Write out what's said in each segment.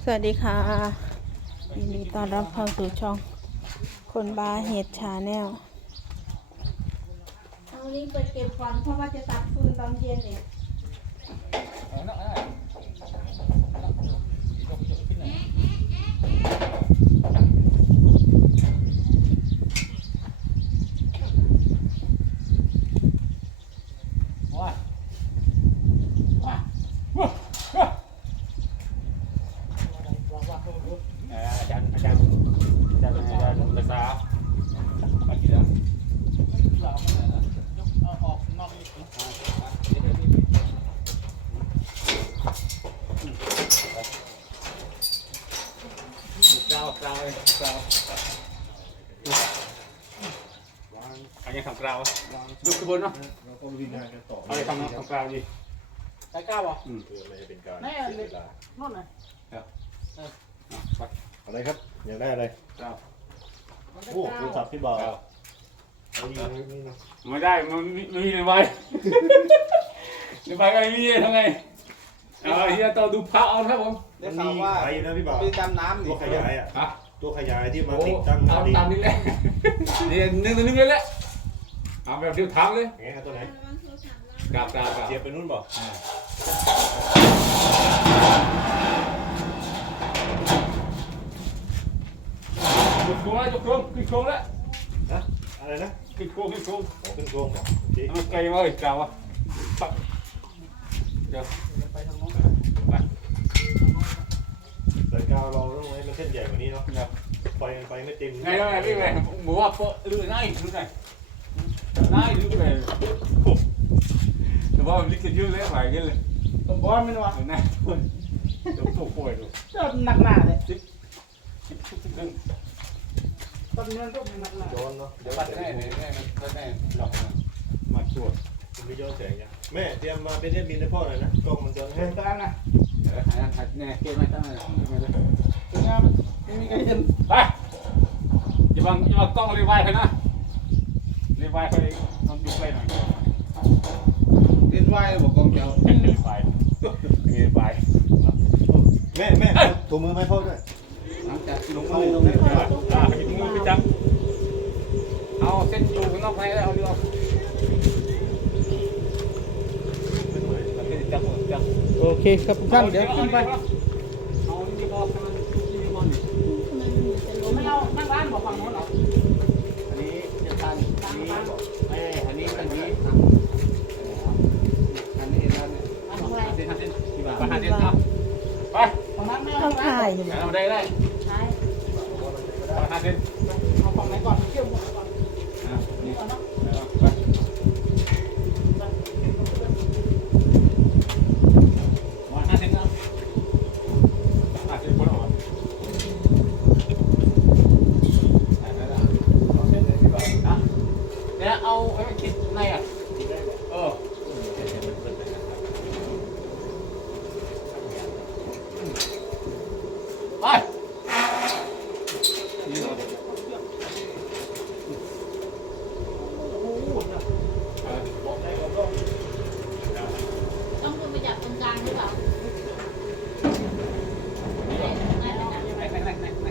สวัสดีค่ะยินดีต้อนรับเข้าสู่ช่อง คนบาเห็ดชาแนลเอาลิงเปเก็บก่อนเพราะว่าจะตัดฟืนตอนเย็นเนี่ย อาจารย์อาจารย์อาจารย์อาจารย์ภาษาอังกฤษเจ้าเจ้าเลยเจ้าอันนี้ของเราดูกระบวนเนาะเราก็วิ่งงานกันต่อเอาไปทำของเราดิใกล้ก้าวอะอืมเพื่อไม่ให้เป็นการแน่เสียเวลานู่นน่ะ อะไรครับ อยากได้อะไรเจ้าโอ้โทรศัพท์พี่บ่าวเอายิงไว้นี่เนาะไม่ได้มันไม่มีเลยไว้เลยไปก็ไม่มีทำไงเอาเฮียต่อดูพระเอาครับผมได้มันข่ามีวว่าขายอยู่นะพี่บ่าวไปดำน้ำตัวขยายอะ ฮะตัวขยายที่มาโอ้ติดตั้งหน้าเอาดินตามนี้แหละเรียนหนึ่งต่อหนึ่งเลยแหละเอาแบบเดียวทางเลยไงครับตัวไหนกราบกราบกราบเสียบไปนู่นบ่ยก โครงแล้วยกโครงขึ้นโครงแล้วฮะอะไรนะขึ้นโครงขึ้นโครงโอ้ขึ้นโครงบ่โอเคเอาไกลมาเลยกล่าวว่าปักเดี๋ยวไปทางโน้นไปสายกาวเราต้องให้มันเส้นใหญ่กว่านี้เนาะเดี๋ยวไฟมันไปไม่เต็มไงไงพี่ไงบอกว่าเปิดลือไงลือไงไงลือไปแต่ว่าลิขิตเยอะเลยหลายเงี้ยเลยต้นบอลไม่รู้ว่าเห็นไหมเดี๋ยวตัวป่วยดูเจ้าหนักหนาเลยคิดทุกนึง ต้นเงินก็หนักหนาย้อนเนาะเดี๋ยวปัดแน่แน่แน่แน่หลอกมาตรวจมันไม่ย้อนแสงยังแม่เตรียมมาเป็นเอฟบินให้พ่อหน่อยนะกล้องมันย้อนเห็นตามนะเดี๋ยวหาหาแน่เกมไม่ตั้งเลยสวยงามไม่มีใครเห็นไปอย่าบังอย่าบังกล้องรีไวล์ไปนะรีไวล์ไปต้องยุบไปหน่อยเล่นไว้บอกกองเจ้ารีไวล์รีไวล์แม่แม่เอาตัวมือให้พ่อด้วยหลังจากลงเข้าตรงนี้ อ่าอ่าไปถึงมือไปจับเอาเส้ นอยู่ข้างนอกไปแล้วเอาเรือจับจับโอเคครับทุกท่านเดี๋ยวขึ้นไปเอาที่พอให้มันไม่เอานั่งร้านบอกฝั่งโน้นหรออันนี้จะทานอันนี้เอ้ยอันนี้อันนี้อันนี้ร้านเนี่ยเส้นเส้นที่บานไปหาส้นครับไปฝั่งนั้นไม่เอาองถ่ายอยู่นได้ได้ไปหาส้น เอาฝั่งไหนก่อนเที่ยวหมดก่อน อ่านี่ ก่อนเนาะ ไปมาหาเส้นครับหาเส้นบนอ่อน เนี่ยเอาไอ้คิดในอะเออไป นี่เราเออบอกได้ก็ต้อง ต้องคุณไปจับตรงกลางหรือเปล่า ไหนไหนไหนไหนไหน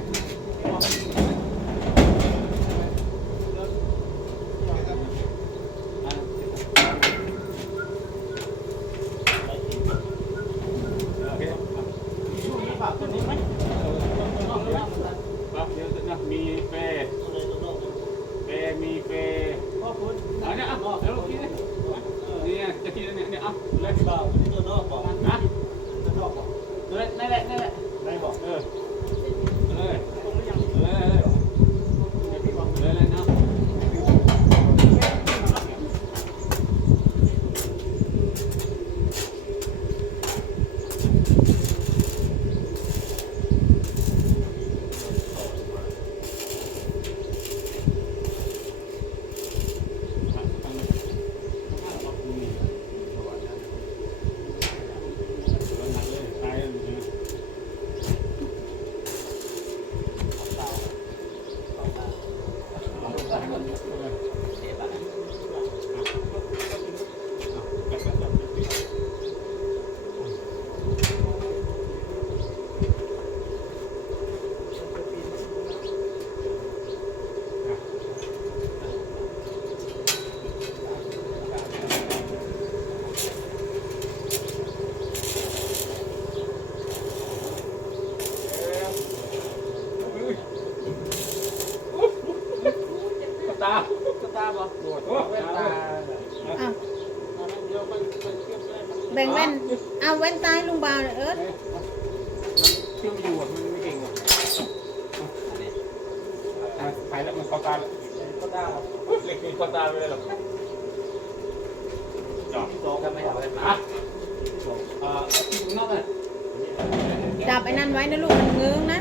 โอเค ช่วงนี้ฝากตัวนี้ไหม ครับเดี๋ยวนะมีเปย์เปย์มีเปย์ พ่อคุณ อันนี้อะเดี๋ยวเราคิดเลยนี่จะคิด เนี่ยเนี่ยอะเลยบ่าวนี่ตัวนอกบอกนะจะดอกบอกเลยนั่นแหละนั่นแหละ ตาตาบอกโดดแว่นตาเว้นแบ่งแว่นเอาแว่นตาให้ลุงบ่าวเลยเอิร์ธเที่ยวอยู่มันไม่เก่งหรอกอะไปแล้วมันเข้าตาแล้วตุ๊กตาบอกเหล็กมีเข้าตาไปเลยหรอกจอดโต๊ะไม่เอาแว่นมาอ่างนอกนะจับไอ้นั่นไว้นะลูกมันเงื้องนะ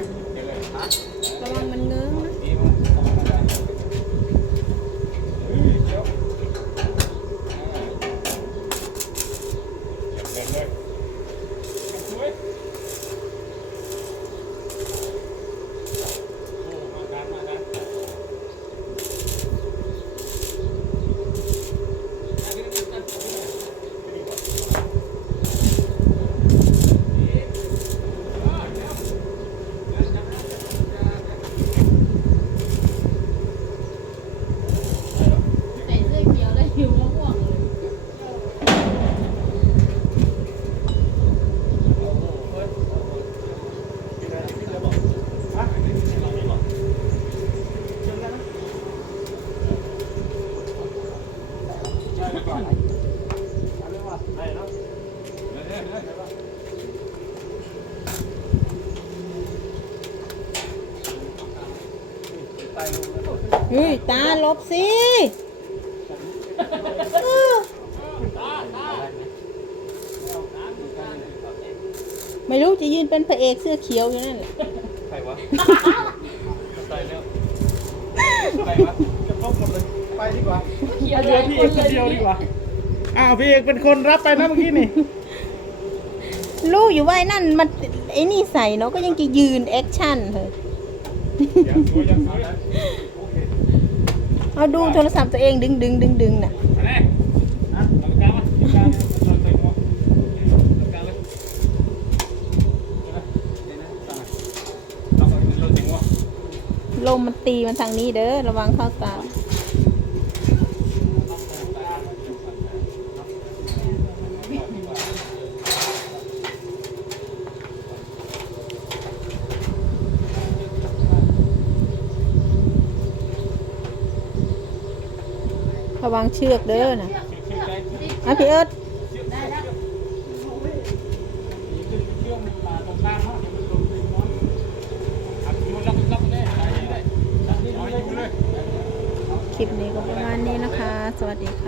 ะระวังมันเงื้อง เฮ้ยตาลบสิเออไม่รู้จะยืนเป็นพระเอกเสื้อเขียวอยู่นั่นแหละใครวะใส่แล้วไปวะจะครบหมดเลย ไปดีกว่า เขียวเดี๋ยวพี่เอกคนเดียวดีกว่าอ้าวพี่เอกเป็นคนรับไปนะเมื่อกี้นี่รู้อยู่ว่าไอ้นั่นมันไอ้นี่ใส่เนาะก็ยังจะยืนแอคชั่นเลยยังสวยยังสวยเอาดูโทรศัพท์ตัวเองดึงดึงดึงดึงน่ะอันนี้อะตรงกลางมาตรงกลางเราใส่หัวตรงกลางเลยเดี๋ยวนะเดี๋ยวนะตั้งไว้เราใส่หัวลมมันตีมันทางนี้เด้อระวังเข้าตา ระวังเชือกเด้อนะอะพี่เอิร์ดคลิปนี้ก็ประมาณนี้นะคะ สวัสดีค่ะ